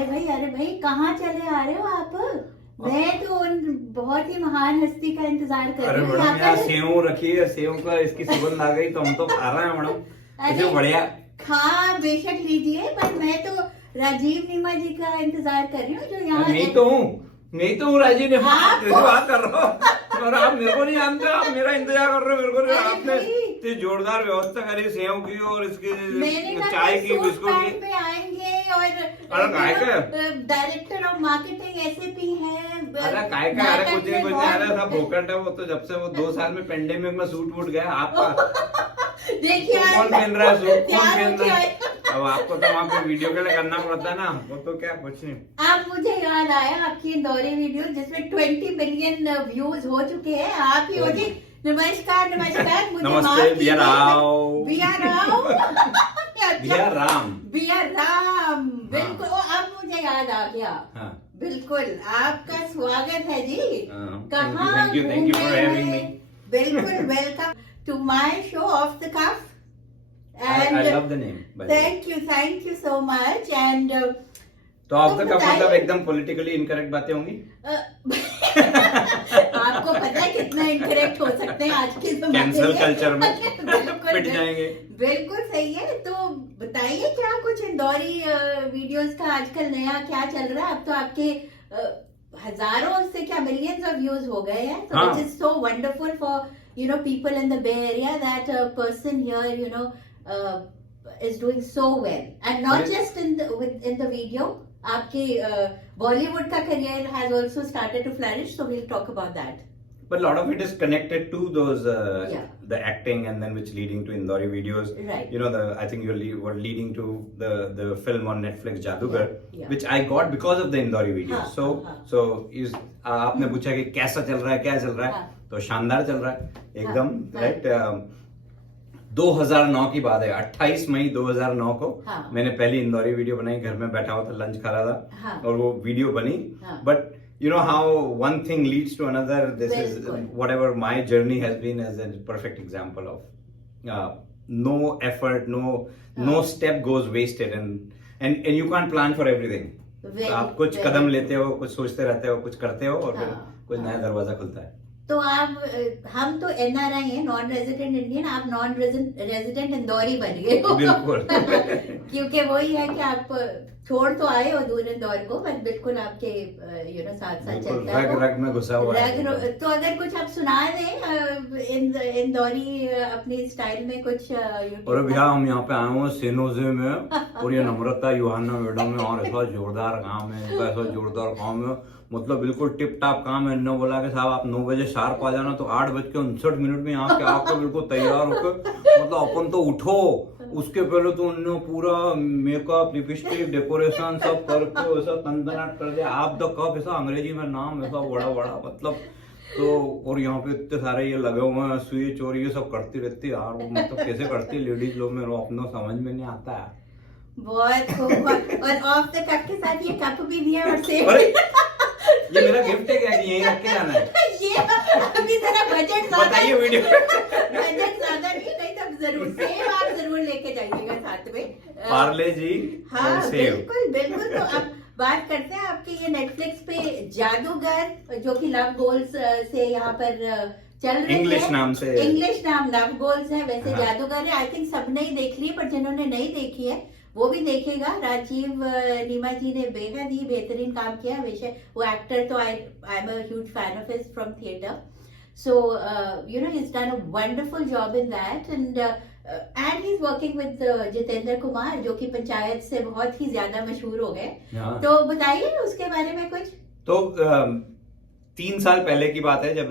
अरे भाई कहाँ चले आ रहे हो आप? मैं तो उन बहुत ही महान हस्ती का इंतजार कर रही हूँ। मैडम यहाँ सेव रखी है, सेव का इसकी सुगंध आ गई तो हम तो खा रहे हैं मैडम। इसे बढ़िया खा बेशक लीजिए, पर मैं तो राजीव नीमा जी का इंतजार कर रही हूँ जो यहाँ। मैं तो हूँ राजीव नीमा, बात कर रहा हूँ और आप मेरे को नहीं जानते, आप मेरा इंतजार कर रहे हो। मेरे को आपने इतनी जोरदार व्यवस्था करी सेव की और इसकी चाय की, बिस्कुट की। आएंगे और डायरेक्टर ऑफ मार्केटिंग एसएपी है। अरे काय का, अरे कुछ नहीं अरे सब भोकट है वो तो। जब से वो 2 साल में पेंडेमिक में सूट वूट गया आपका। देखिए कौन पहन रहा है सूट, कौन पहन रहा है? अब आपको तो वहाँ पे वीडियो के लिए करना पड़ता है ना, वो तो क्या कुछ नहीं। आप मुझे याद आया आपकी इंदौरी वीडियो जिसमें 20 मिलियन व्यूज हो चुके हैं। आप ही हो जी। नमस्कार नमस्कार, मुझे नमस्ते बिया राव। बिया राव बिया राम, बिया राम, बिल्कुल। अब मुझे याद आ गया। हाँ। बिल्कुल आपका स्वागत है जी। कहाँ thank you for having me. बिल्कुल welcome to my show off the cuff. And I love the name. Thank you so much. And तो ऑफ द कफ मतलब एकदम पॉलिटिकली इनकरेक्ट बातें होंगी। आपको पता है कितना इनकरेक्ट हो सकते हैं आज के ज़माने में। कैंसल कल्चर में पिट जाएंगे। बिल्कुल सही है। तो बताइए क्या कुछ इंदौरी वीडियोस का आजकल नया क्या चल रहा है? अब तो आपके हजारों से क्या मिलियंस ऑफ व्यूज हो गए हैं। So which is so wonderful for people in the Bay Area that a person here is doing so well, and not just in the video. आपके बॉलीवुड का career has also started to flourish, so we'll talk about that. But a lot of it is connected to those the acting, and then which leading to Indori videos. Right. I think you were leading to the film on Netflix Jadugar, which I got because of the Indori videos. So आपने पूछा कि कैसा चल रहा है, क्या चल रहा है? तो शानदार चल रहा है एकदम, right? 2009 की बात है, 28 मई 2009 को मैंने पहली इंदौरी वीडियो बनाई। घर में बैठा हुआ था, लंच खा रहा था और वो वीडियो बनी। But you know how one thing leads to another. This is whatever my journey has been as a perfect example of no effort, no step goes wasted, and you can't plan for everything. आप कुछ कदम लेते हो, कुछ सोचते रहते हो, कुछ करते हो और फिर कुछ नया दरवाजा खुलता है। तो आप, हम तो एनआरआई हैं, नॉन रेजिडेंट इंडियन, आप नॉन रेजिडेंट इंदौरी बन गए हो। बिल्कुल। क्योंकि वही है कि आप छोड़ तो आए हो दूर इंदौर को, बट बिल्कुल आपके साथ चलता है, रग में घुसा हुआ है। तो अगर कुछ आप सुना दें इंदौरी अपने स्टाइल में कुछ। और भैया हम यहाँ पे आए हुए सेनोजे में और ये नम्रता युहाना मैडम में, और ऐसा जोरदार काम है, ऐसा जोरदार काम है, मतलब बिल्कुल टिप टाप काम है। इन्होंने बोला कि साहब आप 9 बजे शार्प आ जाना, तो 8:59 में यहाँ के आपको बिल्कुल तैयार होकर, मतलब अपन तो उठो, उसके पहले तो उन्होंने पूरा मेकअप, लिपस्टिक, डेकोरेशन सब करके ऐसा तंदनाट कर दिया। आप द कप, ऐसा अंग्रेजी में नाम ऐसा बड़ा बड़ा, मतलब तो। और यहाँ पे इतने सारे ये लगे हुए हैं स्विच और ये सब करती रहती यार, मतलब कैसे करती है लेडीज लोग, मेरे अपना समझ में नहीं आता है। बहुत खूब। और ऑफ द कप के साथ ये कप भी दिया और सेव। ये मेरा गिफ्ट है क्या कि यहीं रख के जाना है? ये अभी जरा बजट बताइए वीडियो। बजट ज्यादा नहीं तो जरूर सेव आप जरूर लेके जाइएगा साथ में। पार्ले जी। हाँ सेव। बिल्कुल। तो अब बात करते हैं आपके ये नेटफ्लिक्स पे जादूगर, जो कि लव गोल्स से यहाँ पर चल रही है। इंग्लिश नाम लव गोल्स है, वैसे जादूगर है। आई थिंक सबने ही देख ली है, पर जिन्होंने नहीं देखी है वो भी देखेगा। राजीव नीमा जी ने बेहद ही बेहतरीन काम किया है। वैसे वो एक्टर तो I am a huge fan of his from theatre, so he is done a wonderful job in that, and he is working with Jitendra Kumar, जो कि पंचायत से बहुत ही ज्यादा मशहूर हो गए। तो बताइए उसके बारे में कुछ। तो 3 साल पहले की बात है, जब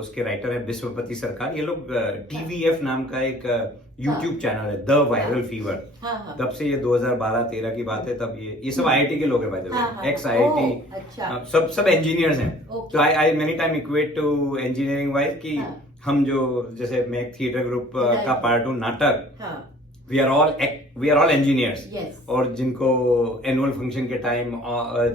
उसके राइटर है विश्वपति सरकार। ये लोग TVF नाम का एक YouTube चैनल है, द वायरल फीवर। तब से ये 2012-13 की बात है। तब ये सब IIT के लोग हैं, एक्स IIT, सब इंजीनियर्स हैं। तो I many time equate to engineering wise कि हम जो, जैसे मैं एक थिएटर ग्रुप का पार्ट हूँ, नाटक, वी आर ऑल इंजीनियर्स। और जिनको एनुअल फंक्शन के टाइम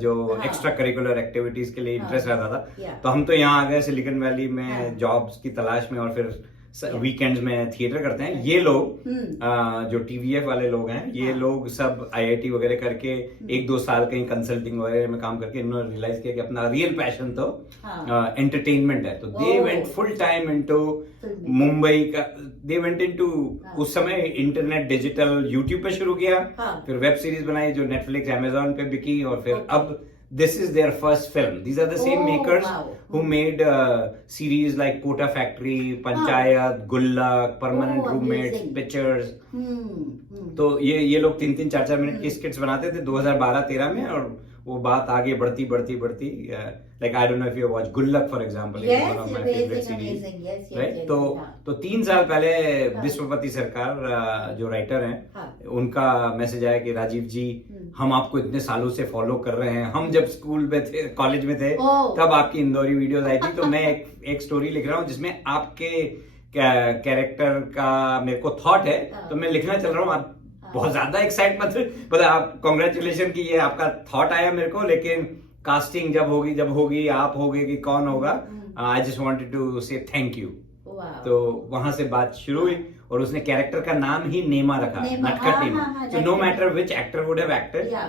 जो एक्स्ट्रा करिकुलर एक्टिविटीज के लिए इंटरेस्ट रहता था, तो हम तो यहाँ आ गए सिलिकॉन वैली में जॉब्स की तलाश में, और फिर वीकेंड्स में थिएटर करते हैं। ये लोग हम्म, जो टीवीएफ वाले लोग हैं, ये हाँ। लोग सब आईआईटी वगैरह करके 1-2 साल कहीं कंसल्टिंग वगैरह में काम करके इन्होंने रियलाइज किया कि अपना रियल पैशन तो हाँ। एंटरटेनमेंट है, तो they oh. Went full time into film. Mumbai का। दे वेंट इनटू, हाँ। उस समय इंटरनेट डिजिटल यूट्यूब पे शुरू किया, हाँ। फिर वेब सीरीज बनाई जो नेटफ्लिक्स अमेजोन पे बिकी, और फिर Okay. अब this is their first film. These are the same Oh, makers wow. who made series like Kota Factory, Panchayat, Gullak, Permanent Oh, Roommates, amazing. Pictures। हम्म। तो ये लोग 3-4 मिनट की स्किट्स बनाते थे 2012-13 में, और वो बात आगे बढ़ती बढ़ती बढ़ती, like I don't know if you watch Gullak for example, Yes, one of my favourite amazing, series, amazing. Yes, yes, right? yes, तो हाँ। तो 3 साल पहले हाँ। विश्वपति सरकार जो राइटर हैं, हाँ। उनका मैसेज आया कि राजीव जी, हम आपको इतने सालों से फॉलो कर रहे हैं, हम जब स्कूल में थे, कॉलेज में थे, ओह। तब आपकी इंदौरी वीडियोस आई थी, तो मैं एक स्टोरी लिख रहा हूँ जिसमें आपके कैरेक्टर का मेरे को थॉट है, तो मैं लिखना चल रहा हूँ। आप बहुत ज्यादा एक्साइट मत, मतलब आप कॉन्ग्रेचुलेशन की ये आपका थॉट आया मेरे को, लेकिन कास्टिंग जब होगी आप होगे कि कौन होगा, आई जस्ट वांटेड टू से थैंक यू। Wow. तो वहां से बात शुरू हुई, और उसने कैरेक्टर का नाम ही नेमा रखा, नेमा, नटखट हाँ, नेमा। हाँ, so no Natkhat matter which actor would have acted, Yeah.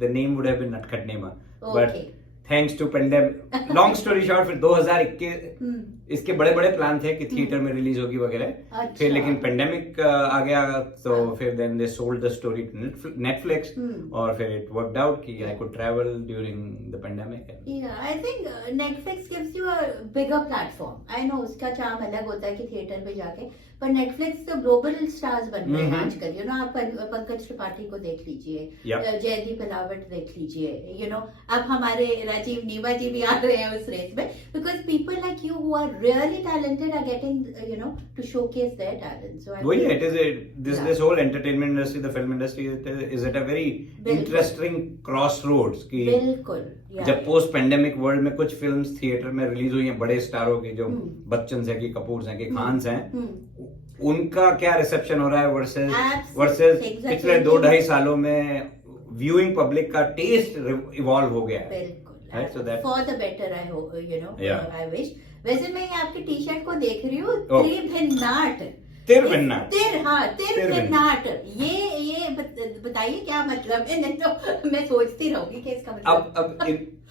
The name would have been Natkhat नेमा, but Okay. Thanks to pandemic, long story short, फिर 2021 इसके बड़े बड़े प्लान थे कि थिएटर में रिलीज होगी वगैरह, अच्छा। फिर लेकिन पेंडेमिक आ गया, तो फिर then they sold the story to Netflix, और फिर इट वर्कड आउट कि I could travel during the pandemic. Yeah, I think Netflix gives you a bigger platform. I know उसका चार्म अलग होता है कि थिएटर पे जाके, पर Netflix तो ग्लोबल स्टार्स बन रहे हैं आजकल। You know, आप पंकज त्रिपाठी को देख लीजिए, Yep. जयदीप अलावट देख लीजिए, you know, अब हमारे राजीव नीमा जी भी आ रहे हैं उस रेस में, because people like you who are really talented are getting, you know, to showcase their talent. So I वही think- है, it is this whole entertainment industry, the film industry is at a very बिल्कुल। interesting crossroads कि बिल्कुल, yeah. जब post pandemic world में कुछ films theatre में release हुई हैं बड़े स्टारों की, जो बच्चन हैं कि कपूर हैं कि खान हैं, उनका क्या रिसेप्शन हो रहा है वर्सेस Absolutely, exactly. पिछले 2-2.5 सालों में व्यूइंग पब्लिक का टेस्ट इवॉल्व हो गया है। बिल्कुल, Right, so that- for the better I hope, you know, Yeah. I wish. वैसे मैं ये आपकी टी शर्ट को देख रही हूँ, Oh. त्रिभिन्नाट। तिरभिन्नाट। तिरभिन्नाट, ये बताइए क्या मतलब है, नहीं तो मैं सोचती रहूंगी कि इसका मतलब। अब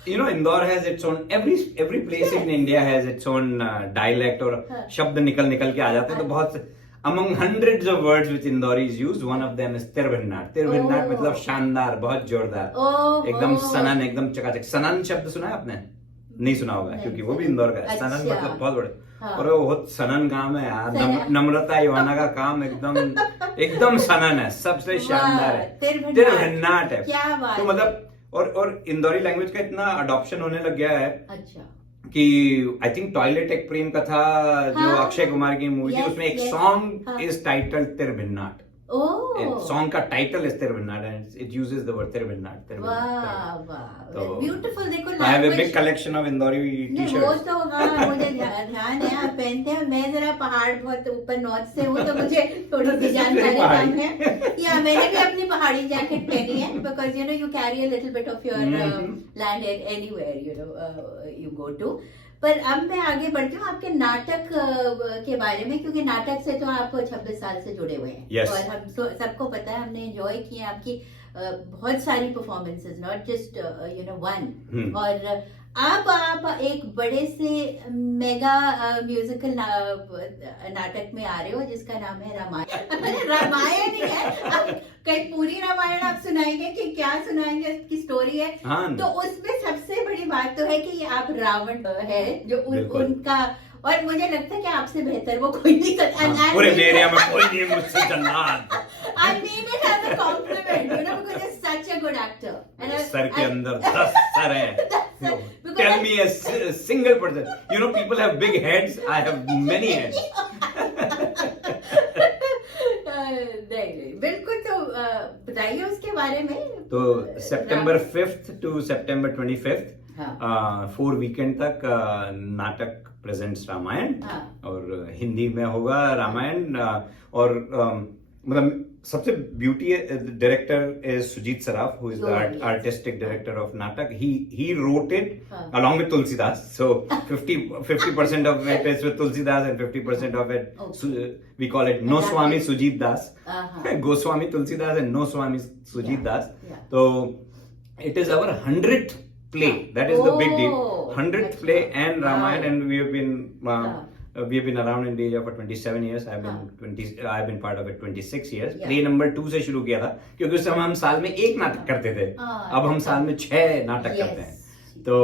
you know, Indore has its own, every place in India has its own dialect, और हाँ। शब्द निकल के आ जाते हैं, तो बहुत among hundreds of words which Indoris use, one of them is तिरभिन्नाट। तिरभिन्नाट Oh. मतलब शानदार, बहुत जोरदार, ओह, एकदम ओह। सनन, एकदम चकाचक। सनन शब्द सुना है आपने? नहीं सुना होगा, नहीं, क्योंकि वो भी इंदौर का है। अच्छा। सनन मतलब बहुत बड़े, हाँ। और वो बहुत सनन काम है यार। सनन। नम्रता इवाना का काम एकदम सनन है, सबसे शानदार है। तिरभिन्नाट। तिरभिन्नाट है। क्या बात तो है। मतलब और इंदौरी लैंग्वेज का इतना अडॉप्शन होने लग गया है अच्छा, कि आई थिंक टॉयलेट एक प्रेम कथा जो हाँ। अक्षय कुमार की मूवी थी, Yes, उसमें एक yes. सॉन्ग हाँ। Is titled Tirbhinnat. Oh, song का title is Tirbhinnat and it uses the word Tirbhinnat. वाह वाह, तो- ब्यूटीफुल। देखो I have a language- big collection of Indori नहीं, वो टी-शर्ट्स। तो हाँ, मुझे ध्यान है, आप पहनते हैं। मैं जरा पहाड़ बहुत ऊपर नॉर्थ से हूँ, तो मुझे थोड़ी सी जानकारी कम है। या मैंने भी अपनी पहाड़ी जैकेट पहनी है, because you know you carry a little bit of your land anywhere you know you go to. पर अब मैं आगे बढ़ती हूँ आपके नाटक के बारे में, क्योंकि नाटक से तो आप 26 साल से जुड़े हुए हैं। Yes. और हम सबको पता है, हमने एंजॉय किए आपकी बहुत सारी performances, not just you know one. और अब आप एक बड़े से मेगा म्यूजिकल नाटक में आ रहे हो जिसका नाम है रामायण। रामायण ही है, अब कहीं पूरी रामायण आप सुनाएंगे कि क्या सुनाएंगे, उसकी स्टोरी है। हाँ। तो उसमें सबसे बड़ी बात तो है कि ये आप रावण है जो बिल्कुल। उनका, और मुझे लगता है कि आपसे बेहतर वो कोई नहीं कर। हाँ, पूरे एरिया में कोई नहीं है मुझसे जल्लाद। I mean it as a compliment, you know, because you're such a good actor. And sir के अंदर 10 सर हैं। because Tell me a single person. You know, people have big heads. I have many heads. नहीं, बिल्कुल। तो बताइए उसके बारे में। तो सितंबर 5th to September 25th, हाँ। 4 वीकेंड तक नाटक प्रेजेंट्स रामायण, हाँ। और हिंदी में होगा रामायण, और मतलब सबसे beauty director is Sujit Saraf, who is the Yes. artistic director of Natak. He wrote it हाँ. along with Tulsidas. So 50% of it is with Tulsidas and 50% of it we call it No And Swami that is- Sujit Das. Goswami Tulsidas and No Swami Sujit Das. Yeah. So it is our 100th play. That is the big deal. Oh, 100th that's play right. and Ramayana, Wow. and we have been. Yeah. We have been around India for 27 years. I've been हाँ. I've been part of it 26 years. Yeah. Play number 2 से शुरू किया था क्योंकि उस समय हम साल में 1 नाटक करते थे. हाँ, अब हम साल में 6 नाटक करते हैं. Yes. तो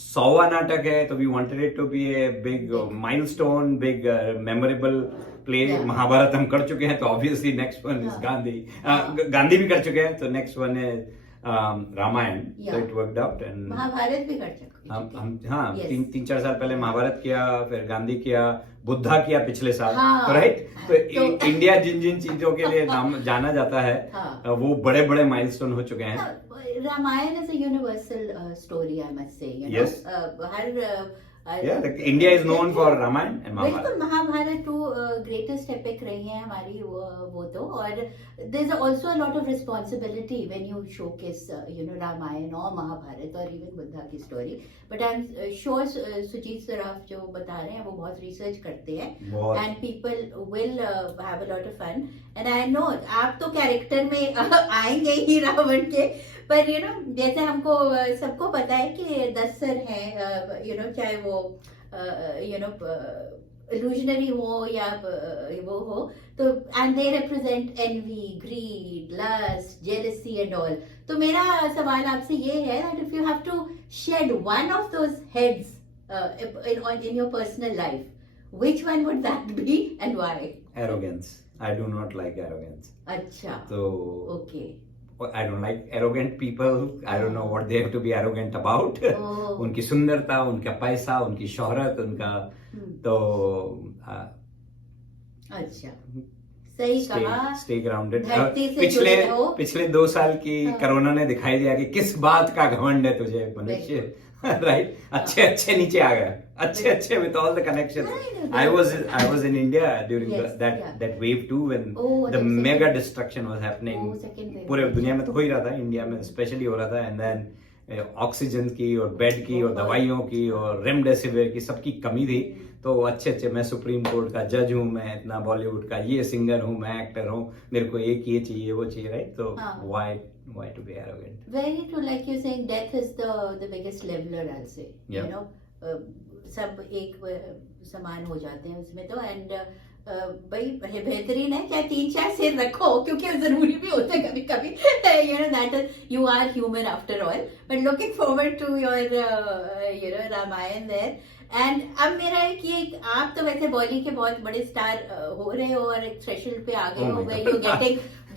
100वां नाटक है, तो we wanted it to be a big milestone, big memorable play. Yeah. Mahabharat हम कर चुके हैं, तो obviously next one is हाँ. गांधी. हाँ. गांधी भी कर चुके हैं, तो next one is Ramayan. Yeah. So it worked out and Mahabharat भी कर चुके हम हाँ Yes. 3-4 साल पहले महाभारत किया, फिर गांधी किया, बुद्धा किया पिछले साल. हाँ. तो राइट, तो तो- इंडिया जिन जिन चीजों के लिए नाम जाना जाता है, हाँ. वो बड़े बड़े माइलस्टोन हो चुके हैं. Ramayan is a universal story, I must say. Yes. हर Yeah, like India is known for Ramayana and बिल्कुल, Mahabharata. Mahabharat two greatest epic रही है हमारी वो तो. और there is also a lot of responsibility when you showcase Ramayan और महाभारत और इवन बुद्धा की story. But I am sure Sujit Saraf जो बता रहे हैं वो बहुत रिसर्च करते हैं बहुत. And people will have a lot of fun. And I know आप तो कैरेक्टर में आएंगे ही रावण के, पर जैसे हमको सबको पता है कि 10 सर हैं, चाहे वो illusionary हो या वो हो, तो and they represent envy, greed, lust, jealousy and all. तो मेरा सवाल आपसे ये है that if you have to shed one of those heads in your personal life, which one would that be and why? Arrogance. I do not like arrogance. अच्छा. So Okay. I don't like arrogant people. I don't know what they have to be arrogant about. Oh. उनकी सुंदरता, उनका पैसा, उनकी शोहरत, उनका तो अच्छा, सही कहा. stay grounded. धरती से जुड़े रहो. पिछले 2 साल की हाँ. कोरोना ने दिखाई दिया कि किस बात का घमंड है तुझे मनुष्य. राइट, अच्छे नीचे आ गया, अच्छे with all the connections. I was in India during Yes, that yeah. that wave 2 when Oh, the that's mega second- destruction was happening. Oh, second wave. पूरे दुनिया में तो हो ही रहा था, इंडिया में स्पेशली हो रहा था. एंड देन ऑक्सीजन की और बेड की और दवाइयों की और रेमडेसिविर की सबकी कमी थी. तो अच्छे मैं सुप्रीम कोर्ट का जज हूँ, मैं इतना बॉलीवुड का ये सिंगर हूँ, मैं एक्टर हूँ, मेरे को एक ये चाहिए वो चाहिए. राइट, तो हाँ. why to be arrogant? Very true, like you're saying, death is the biggest leveler, I'll say. Yeah. सब एक समान हो जाते हैं उसमें तो. एंड भाई बेहतरीन है, चाहे 3-4 सिर रखो, क्योंकि जरूरी भी होता है कभी कभी. That is, you are human after all. But looking forward to your Ramayan there. And अब मेरा है कि आप तो वैसे बॉली के बहुत बड़े स्टार हो रहे हो और एक थ्रेशोल्ड पे आ गए Oh हो my where you're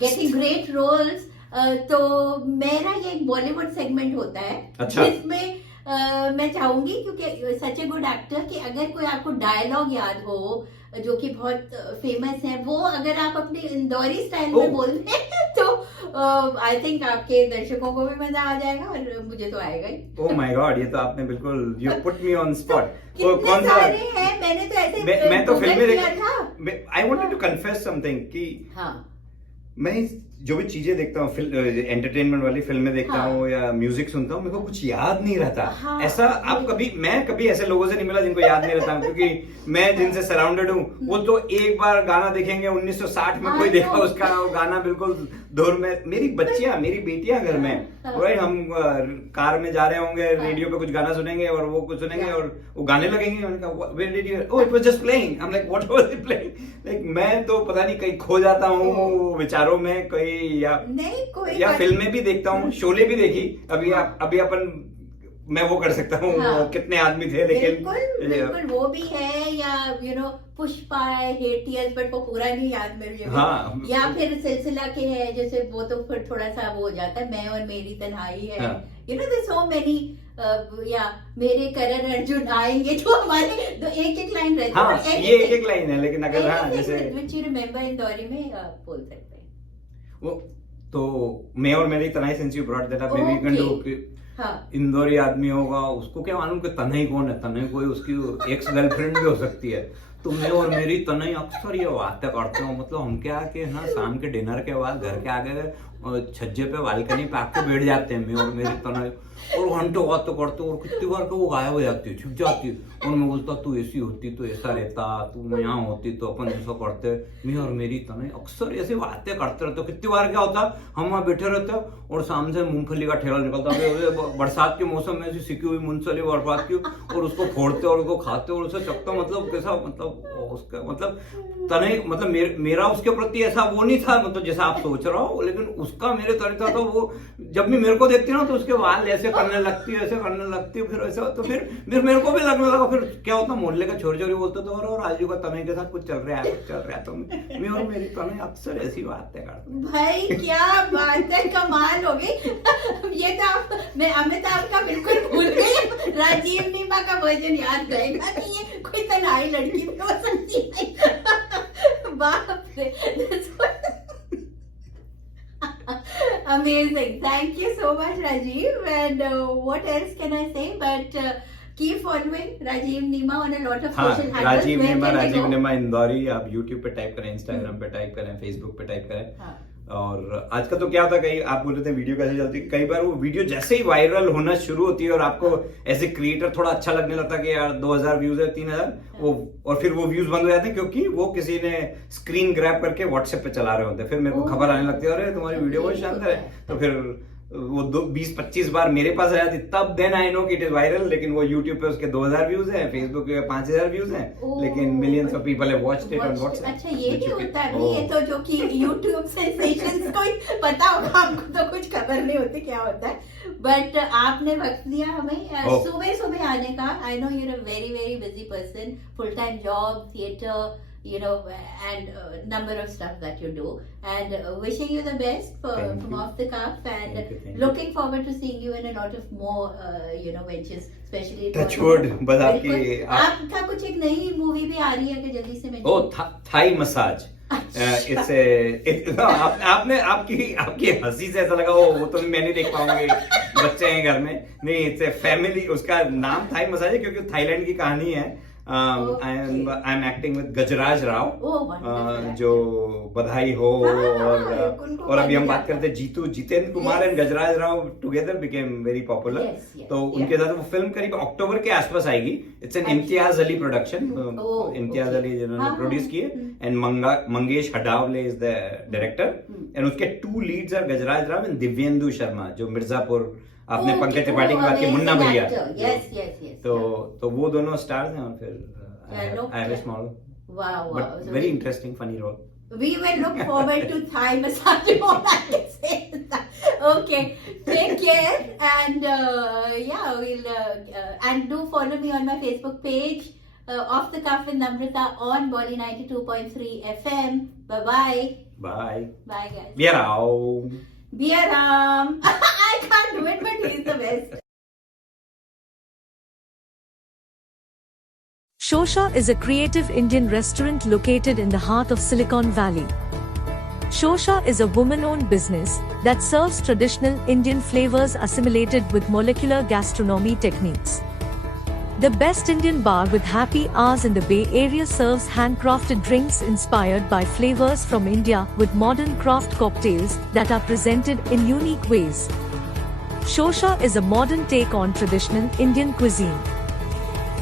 getting great roles. तो मेरा ये एक बॉलीवुड सेगमेंट होता है. अच्छा. जिसमें मैं चाहूंगी, क्योंकि सच ए गुड एक्टर, कि अगर कोई आपको डायलॉग याद हो जो कि बहुत फेमस है, वो अगर आप अपनी इंदौरी स्टाइल में Oh. बोल दें तो आई थिंक आपके दर्शकों को भी मजा आ जाएगा और मुझे तो आएगा ही. Oh my God, ये तो आपने बिल्कुल you put me on spot. कितने सारे हैं, मैंने तो ऐसे मैं तो Google फिल्में किया था. I wanted to confess something कि हाँ. मैं जो भी चीजें देखता हूँ, एंटरटेनमेंट वाली फिल्में देखता हाँ. हूँ या म्यूजिक सुनता हूँ, मेरे को कुछ याद नहीं रहता. हाँ. ऐसा मैं कभी ऐसे लोगों से नहीं मिला जिनको याद नहीं रहता, क्योंकि मैं जिनसे सराउंडेड हूँ वो तो एक बार गाना देखेंगे 1960 में, कोई देखा उसका वो गाना बिल्कुल धुर में. मेरी बेटियां घर में, वही हम कार में जा रहे होंगे, रेडियो पे कुछ गाना सुनेंगे और वो कुछ सुनेंगे और वो गाने लगेंगे. मैंने कहा where did you, oh it was just playing. I'm like what was it playing? Like मैं तो पता नहीं कहीं खो जाता हूँ विचारों में कहीं, या फिल्में भी देखता हूँ, शोले भी देखी. अभी अपन मैं वो कर सकता हूँ. हाँ. कितने आदमी थे, लेकिन बिल्कुल वो भी है. या पुष्पा है, हेट टीयर्स, बट वो पूरा नहीं याद मेरे. हाँ. या फिर सिलसिला के है, जैसे वो तो फिर थोड़ा सा वो हो जाता है, मैं और मेरी तन्हाई है. हाँ. There so many. या मेरे करण अर्जुन आएंगे, तो हमारे एक लाइन रहती है. हाँ, ये एक लाइन है, लेकिन अगर हाँ जैसे व्हिच यू रिमेंबर इंदौरी में बोल सकते हैं वो, तो मैं और मेरी तनाई, since you brought that up, maybe can do. हाँ. इंदौरी आदमी होगा, उसको क्या मालूम कि तन्हाई कौन है. तन्हाई कोई उसकी एक्स गर्लफ्रेंड भी हो सकती है. तुम्हें और मेरी तनई अक्सर ये बातें करते हो, मतलब हम क्या कि ना शाम के डिनर के बाद घर के आगे छज्जे पे बालकनी पे आके बैठ जाते हैं, मैं और मेरी तनई, और घंटों बातें करते, और कितनी बार को वो गायब हो जाती है, छुप जाती है, और मैं बोलता तू ऐसी होती तो ऐसा रहता, तू यहाँ होती तो अपन ऐसा करते। मैं और मेरी तनई अक्सर ऐसी बातें करते रहते। कितनी बार क्या होता, हम वहाँ बैठे रहते और सामने से मूंगफली का ठेला निकलता, बरसात के मौसम में ऐसी सिकी हुई मूंगफली बर्बाद की, और उसको फोड़ते और उसको खाते और उसे चखते, मतलब कैसा, मतलब उसका मतलब तने, मतलब मेरा उसके प्रति ऐसा वो नहीं था, मतलब जैसा आप सोच रहा हो, लेकिन उसका मेरे तरीका था। वो जब भी मेरे को देखती ना तो उसके बाल ऐसे करने लगती है, ऐसे करने लगती है, फिर ऐसा, तो फिर मेरे को भी लगने लगा। फिर क्या होता, मोहल्ले का छोरी छोरी बोलते तो, और राजू का तने के साथ कुछ चल रहा है, कुछ चल रहा है। तो मैं और मेरी तने अक्सर ऐसी बातें करते। भाई क्या बात है, कमाल हो गई। ये तो आप, मैं अमिताभ का बिल्कुल भूल गई, राजीव नीमा का वर्जन याद रहेगा कि ये कोई तन्हाई लड़की भी हो सकती है। बाप रे, amazing. Thank you so much, Rajiv. And what else can I say? But keep following Rajiv Nima on a lot of social handles. Rajiv Where Neema, can they Rajiv go? नीमा इंदौरी, आप YouTube पे टाइप करें, Instagram पे type करें, Facebook पे type करें। हाँ। और आज का तो क्या होता, कई आप बोल रहे थे वीडियो कैसे चलती है, कई बार वो वीडियो जैसे ही वायरल होना शुरू होती है और आपको एज ए क्रिएटर थोड़ा अच्छा लगने लगता है कि यार 2000 व्यूज है, 3000 वो, और फिर वो व्यूज बंद हो जाते हैं क्योंकि वो किसी ने स्क्रीन ग्रैब करके व्हाट्सएप पे चला रहे होते हैं। फिर मेरे को खबर आने लगती है, अरे तुम्हारी वीडियो बहुत शानदार है, तो फिर वो 20-25 बार मेरे पास आया थी, तब देन आई नो कि इट इज वायरल। लेकिन वो YouTube पे उसके 2000 व्यूज हैं, Facebook पे 5000 व्यूज हैं, लेकिन millions of people have watched it on WhatsApp. अच्छा ये भी होता है भाई, ये तो जो कि YouTube सेंसेशंस को ही पता होगा, हमको तो कुछ खबर नहीं होती क्या होता है। बट आपने वक्त दिया हमें सुबह सुबह आने का। I know you are a very very busy person, full time job, theatre, you know, and number of stuff that you do, and wishing you the best from Off the Cuff, and thank you. looking forward to seeing you in a lot of more you know ventures, especially Touchwood, बस आपका कुछ एक नई movie भी आ रही है कि जल्दी से मैं थाई मसाज। आपने आपकी हंसी से ऐसा लगा वो तो मैं नहीं देख पाऊंगी, बच्चे हैं घर में। नहीं, इट्स फैमिली, उसका नाम थाई मसाज है क्योंकि थाईलैंड की कहानी है। आई एम एक्टिंग विद गजराज राव, जो बधाई हो, और अभी हम बात करते हैं Jitendra Kumar and Gajraj Rao together became very popular. तो उनके साथ वो फिल्म करीब अक्टूबर के आसपास आएगी। It's an Imtiaz Ali production, Imtiaz Ali जिन्होंने प्रोड्यूस किए, and Mangesh Hadawale is the director, and उसके 2 leads are Gajraj Rao and Divyendu Sharma, जो मिर्जापुर, आपने पंकज त्रिपाठी की बात की, मुन्ना भैया, तो वो दोनों स्टार्स हैं। और फिर I have a small but very interesting funny role. We will look forward to Thai massage. All I can say is that. Okay, take care, and yeah, we'll and do follow me on my Facebook page, Off the Cuff with Namrata on Bolly 92.3 FM. Bye bye. Bye. Bye guys. Be around. I can't do it, but he's the best. Shosha is a creative Indian restaurant located in the heart of Silicon Valley. Shosha is a woman-owned business that serves traditional Indian flavors assimilated with molecular gastronomy techniques. The best Indian bar with happy hours in the Bay Area serves handcrafted drinks inspired by flavors from India with modern craft cocktails that are presented in unique ways. Shosha is a modern take on traditional Indian cuisine.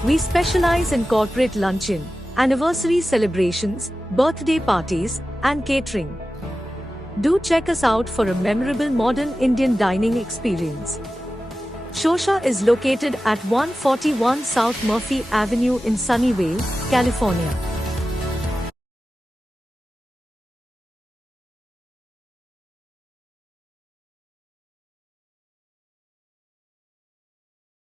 We specialize in corporate luncheon, anniversary celebrations, birthday parties, and catering. Do check us out for a memorable modern Indian dining experience. Shosha is located at 141 South Murphy Avenue in Sunnyvale, California.